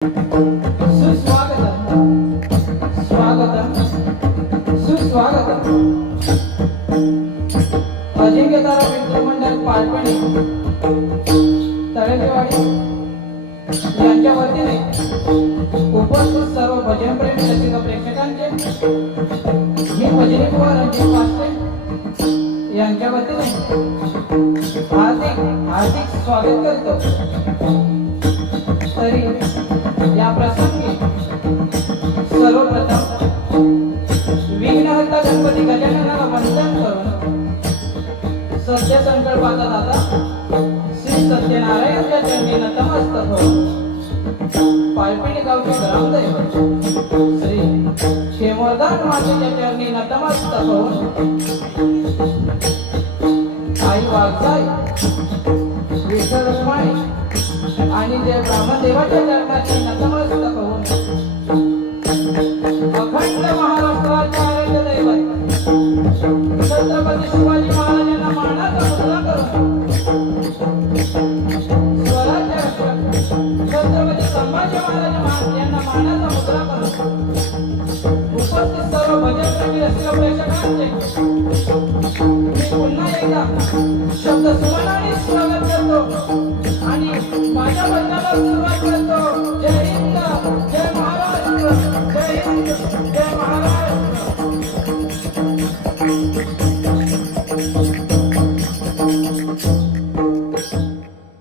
सुस्वागतम स्वागतम सुस्वागतम। अजिंक्यतारा मित्रमंडळ पाटपणी तळेवाडी यांच्या वतीने उपस्थित सर्व भजनप्रेमी रसिक प्रेक्षकांचे मी भजनी कुमार रणजित पास्टे यांच्या वतीने हार्दिक स्वागत करतो। तरी या प्रसंगी सर्वप्रथम विघ्नहर्ता गणपती गजाननाला वंदन करून सत्य संकल्पाचा दाता श्री सत्यनारायणच्या चरणी नतमस्तक होऊन पालपिणी गावचे ग्रामदैवत श्री क्षेमवर्धन मातेच्या चरणी नतमस्तक होऊन आई वाघसाई विठ्ठल रुक्माई आणि देव ब्रह्मदेवाच्या चरणाची नतमस्तक होऊन अखंड महाराष्ट्राचे आराध्य दैवत छत्रपती शिवाजी महाराजांना मानाचा मुजरा करून स्वराज्य रक्षक छत्रपती संभाजी महाराज यांना मानाचा मुजरा करून उपस्थित सर्व भजनप्रेमी रसिक प्रेक्षकांचे मी पुन्हा एकदा शब्द सुमनाने स्वागत करतो।